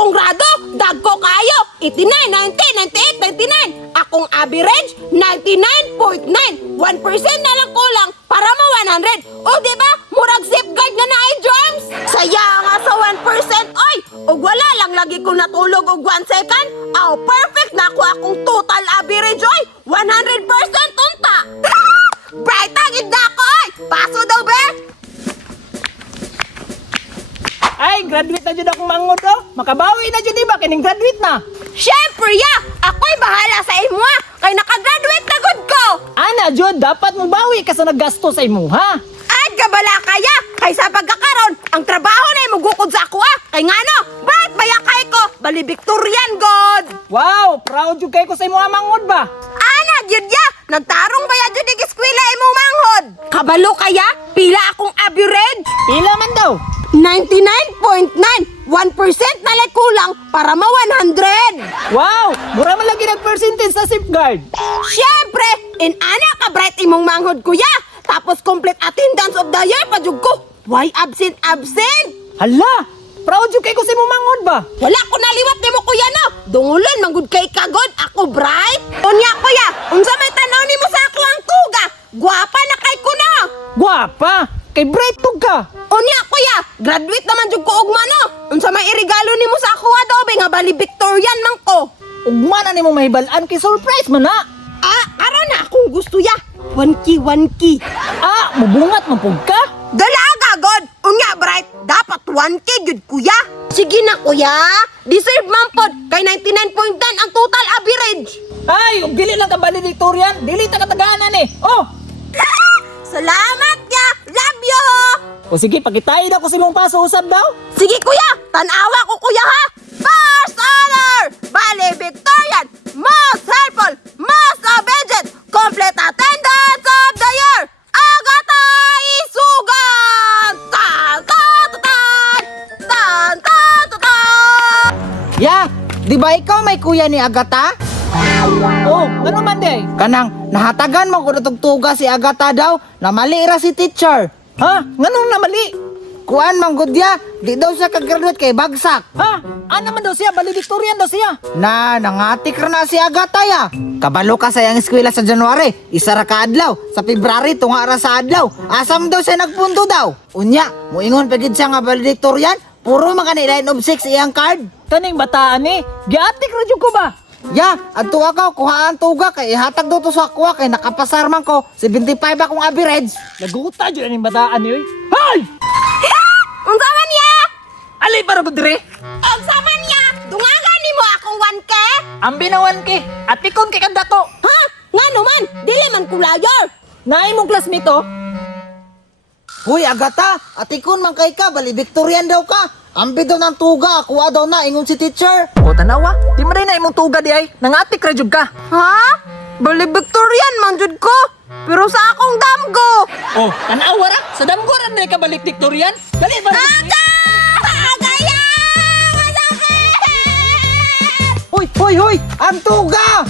akong grado, dagko kayo. 89, 90, 98, 99. Akong average, 99.9. 1% na lang kulang para ma-100. O diba, murag safeguard na na germs. Saya nga sa 1%, oy. O wala lang lagi ko natulog og 1 second. Aw, perfect na ako akong total average, oy. 100% unta. Bright agad na ako, oy. Paso daw, be. Ay, graduate na dyan akong mangod, oh. Makabawi na dyan, diba? Kining graduate na. Syempre, ya! Ako'y bahala sa imo, ha? Kay nakagraduate na good ko! Ana, Jod, dapat mo bawi ka sa naggasto sa imo, ha? At kabala kaya! Kay sa pagkakaroon, ang trabaho na imo gukod sa ako, ha? Kay nga no, ba't bayakay ko? Bali Victorian, God! Wow, proud yung kayo ko sa imo mangod ba? Ana, yun ya! Nagtarong ba yan dyan eskwela imo manghod? Kabalo kaya? Pila akong average? Pila man daw. 99.9! 1% na lang kulang para ma-100! Wow, mura man lagi nag-percentage sa safeguard. Siyempre, ana ka bright imong manghod kuya. Tapos complete attendance of the year pa jud ko. Why absent? Hala, proud yung kayo ko sa imo mangod ba? Wala ko naliwat nimo kuya no. Dungulan manggod kay kagod ako bright. Unya kuya, unsa may tanaw nimo sa ako ang tuga? Gwapa na kay ko na. Gwapa, kay bright tug ka. Unya kuya, graduate naman jud ko ugma no. Unsa may irigalo nimo sa ako adobe nga bali Victorian man ko. Ugma na nimo mahibalaan kay surprise man na. Karon na akong gusto ya. 1K. Mubungat man pug ka. Dalaga, God! Unya, bright, dapat 1K good, kuya. Sige na, kuya. Deserve man pod, kay 99.9 ang total average. Ay, ug dili lang ka valedictorian, dili ta kataganan eh. Oh, Salamat ya! Love you! o sige, pakitayin ako sa imong paso usab daw. Sige, kuya. Tanawa ko, kuya, ha? First honor! Valedictorian! Most helpful! Most obedient! Complete attendance of the year! Agata Isugan! Tan, tan, tan! Tan, tan, tan! Ya, di ba ikaw may kuya ni Agata? Oh, ano man day? Kanang nahatagan mo ko natugtuga si Agata daw na mali ra si teacher. Ha? Nganong na mali? Kuan man gud ya, di daw siya kag-graduate kay bagsak. Ha? Ano man daw siya? Valedictorian daw siya. Na nangatik ra na si Agata ya. Kabalo ka sa iyang eskwela sa January, isa ra ka adlaw. Sa February tunga ra sa adlaw. Asam daw siya nagpunto daw. Unya, muingon pa gid siya nga valedictorian, puro mga ni 9 of 6 iyang card. Kaning bataan eh. Giatik ra jud ko ba? Ya, adto ako kuhaan tuga kay ihatag daw to sa kuha kay nakapasar man ko 75 akong average. Naguta jud aning bataan ni oy. Hay! Unsa man ya? Ali para ko dire. Unsa man ya? Dungagan nimo akong 1K? Ambinawan ki. At pikon kay kadako. Ha? Ngano man? Dili man ko liar. Naay mong classmate oh. Hoy Agata, atikon man kay ka, valedictorian daw ka. Ambi daw ng tuga, kuha daw na, ingon si teacher. O tanawa, di man na imong tuga di ay. Nangatik ra jud ka. Ha? Bali Victorian man jud ko. Pero sa akong damgo. Oh, tanawa ra. Sa damgoran na ka valedictorian. Dali ba? Gaya! Masakit! Hoy, ang tuga!